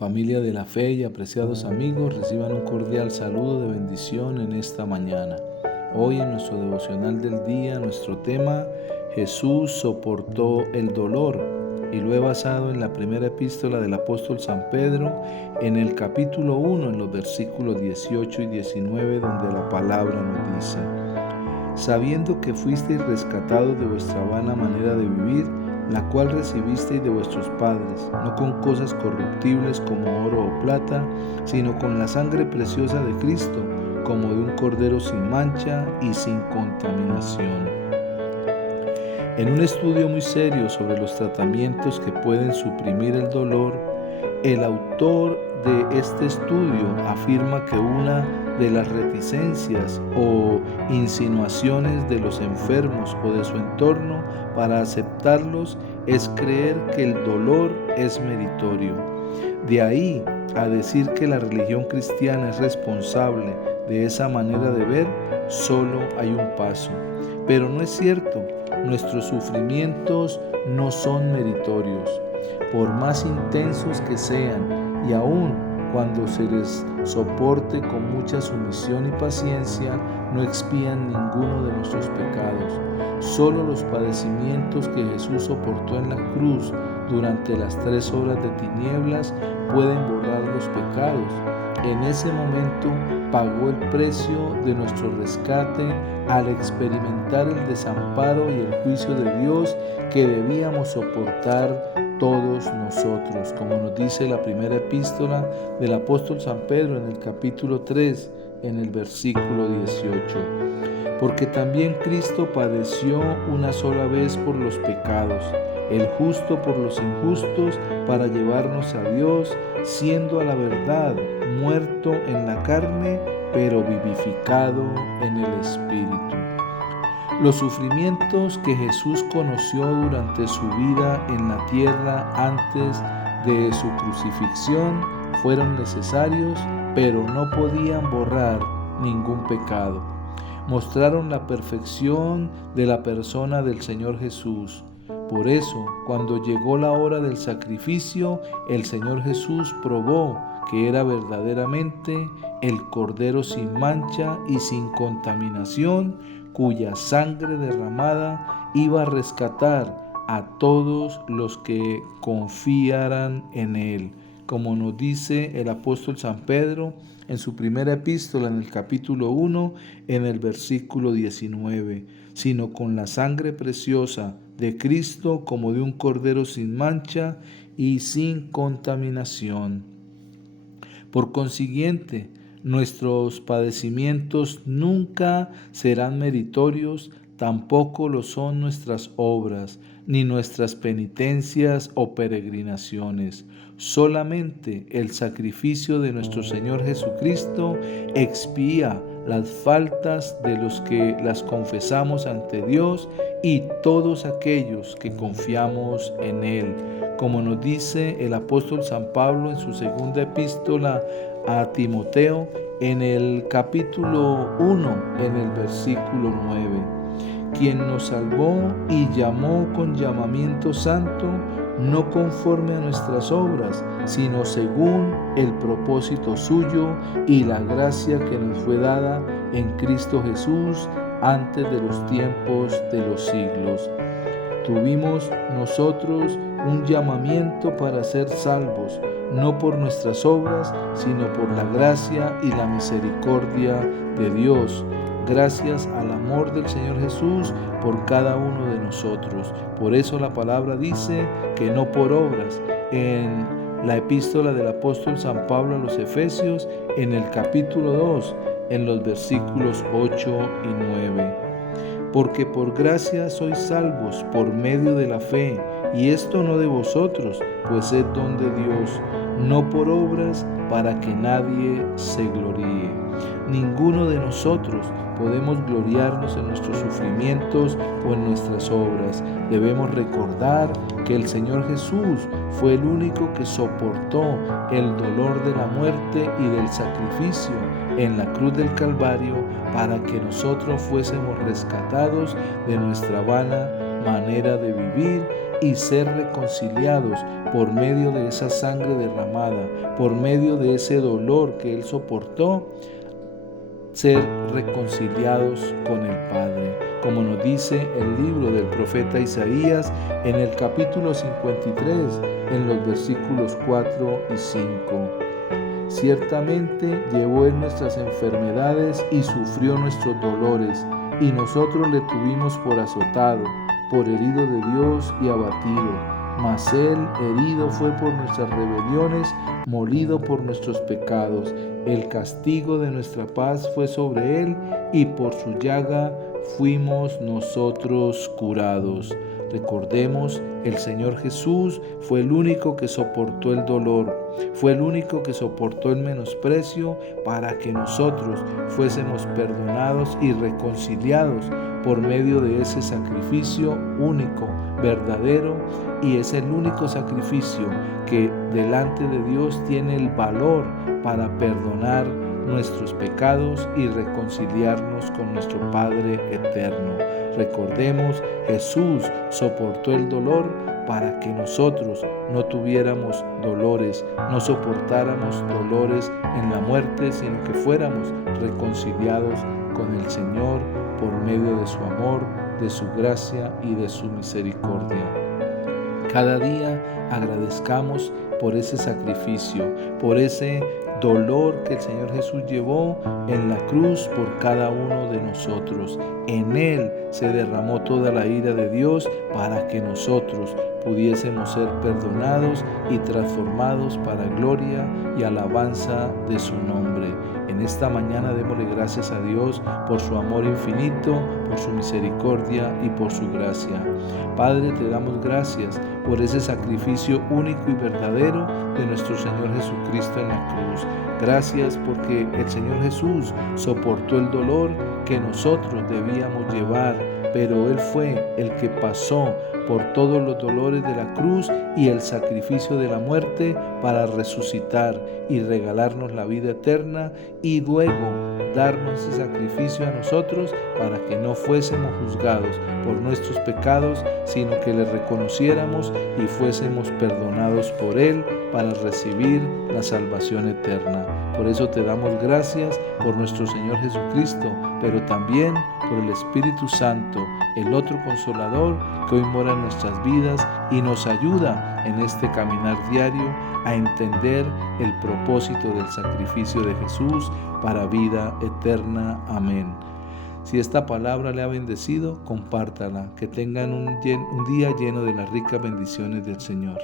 Familia de la fe y apreciados amigos, reciban un cordial saludo de bendición en esta mañana. Hoy en nuestro devocional del día, nuestro tema, Jesús soportó el dolor, y lo he basado en la primera epístola del apóstol San Pedro, en el capítulo 1, en los versículos 18 y 19, donde la palabra nos dice: sabiendo que fuisteis rescatados de vuestra vana manera de vivir, la cual recibisteis de vuestros padres, no con cosas corruptibles como oro o plata, sino con la sangre preciosa de Cristo, como de un cordero sin mancha y sin contaminación. En un estudio muy serio sobre los tratamientos que pueden suprimir el dolor, el autor de este estudio afirma que una de las reticencias o insinuaciones de los enfermos o de su entorno para aceptarlos es creer que el dolor es meritorio. De ahí a decir que la religión cristiana es responsable de esa manera de ver, solo hay un paso. Pero no es cierto, nuestros sufrimientos no son meritorios, por más intensos que sean, y aun cuando se les soporte con mucha sumisión y paciencia, no expían ninguno de nuestros pecados. Solo los padecimientos que Jesús soportó en la cruz durante las 3 horas de tinieblas pueden borrar los pecados. En ese momento pagó el precio de nuestro rescate al experimentar el desamparo y el juicio de Dios que debíamos soportar todos nosotros, como nos dice la primera epístola del apóstol San Pedro en el capítulo 3, en el versículo 18. Porque también Cristo padeció una sola vez por los pecados, el justo por los injustos, para llevarnos a Dios, siendo a la verdad muerto en la carne, pero vivificado en el Espíritu. Los sufrimientos que Jesús conoció durante su vida en la tierra antes de su crucifixión fueron necesarios, pero no podían borrar ningún pecado. Mostraron la perfección de la persona del Señor Jesús. Por eso, cuando llegó la hora del sacrificio, el Señor Jesús probó que era verdaderamente el Cordero sin mancha y sin contaminación, cuya sangre derramada iba a rescatar a todos los que confiaran en Él. Como nos dice el apóstol San Pedro en su primera epístola, en el capítulo 1, en el versículo 19, sino con la sangre preciosa de Cristo, como de un cordero sin mancha y sin contaminación. Por consiguiente, nuestros padecimientos nunca serán meritorios, tampoco lo son nuestras obras, ni nuestras penitencias o peregrinaciones. Solamente el sacrificio de nuestro Señor Jesucristo expía las faltas de los que las confesamos ante Dios y todos aquellos que confiamos en Él. Como nos dice el apóstol San Pablo en su segunda epístola a Timoteo, en el capítulo 1, en el versículo 9, quien nos salvó y llamó con llamamiento santo, no conforme a nuestras obras, sino según el propósito suyo y la gracia que nos fue dada en Cristo Jesús antes de los tiempos de los siglos. Tuvimos nosotros un llamamiento para ser salvos, no por nuestras obras, sino por la gracia y la misericordia de Dios, gracias al amor del Señor Jesús por cada uno de nosotros. Por eso la palabra dice que no por obras. En la epístola del apóstol San Pablo a los Efesios, en el capítulo 2, en los versículos 8 y 9. Porque por gracia sois salvos por medio de la fe, y esto no de vosotros, pues es don de Dios, no por obras, para que nadie se gloríe. Ninguno de nosotros podemos gloriarnos en nuestros sufrimientos o en nuestras obras. Debemos recordar que el Señor Jesús fue el único que soportó el dolor de la muerte y del sacrificio en la cruz del Calvario para que nosotros fuésemos rescatados de nuestra vana manera de vivir y ser reconciliados por medio de esa sangre derramada, por medio de ese dolor que Él soportó, ser reconciliados con el Padre, como nos dice el libro del profeta Isaías en el capítulo 53, en los versículos 4 y 5. Ciertamente llevó Él nuestras enfermedades y sufrió nuestros dolores, y nosotros le tuvimos por azotado, por herido de Dios y abatido. Mas Él herido fue por nuestras rebeliones, molido por nuestros pecados. El castigo de nuestra paz fue sobre Él, y por su llaga fuimos nosotros curados. Recordemos, el Señor Jesús fue el único que soportó el dolor, fue el único que soportó el menosprecio para que nosotros fuésemos perdonados y reconciliados por medio de ese sacrificio único, verdadero, y es el único sacrificio que delante de Dios tiene el valor para perdonar nuestros pecados y reconciliarnos con nuestro Padre eterno. Recordemos, Jesús soportó el dolor para que nosotros no tuviéramos dolores, no soportáramos dolores en la muerte, sino que fuéramos reconciliados con el Señor por medio de su amor, de su gracia y de su misericordia. Cada día agradezcamos por ese sacrificio, por ese dolor que el Señor Jesús llevó en la cruz por cada uno de nosotros. En Él se derramó toda la ira de Dios para que nosotros pudiésemos ser perdonados y transformados para gloria y alabanza de su nombre. En esta mañana démosle gracias a Dios por su amor infinito, por su misericordia y por su gracia. Padre, te damos gracias por ese sacrificio único y verdadero de nuestro Señor Jesucristo en la cruz. Gracias porque el Señor Jesús soportó el dolor que nosotros debíamos llevar, pero Él fue el que pasó por todos los dolores de la cruz y el sacrificio de la muerte para resucitar y regalarnos la vida eterna y luego darnos ese sacrificio a nosotros para que no fuésemos juzgados por nuestros pecados, sino que le reconociéramos y fuésemos perdonados por Él para recibir la salvación eterna. Por eso te damos gracias por nuestro Señor Jesucristo, pero también por el Espíritu Santo, el otro Consolador que hoy mora en nuestras vidas y nos ayuda en este caminar diario a entender el propósito del sacrificio de Jesús para vida eterna. Amén. Si esta palabra le ha bendecido, compártala. Que tengan un día lleno de las ricas bendiciones del Señor.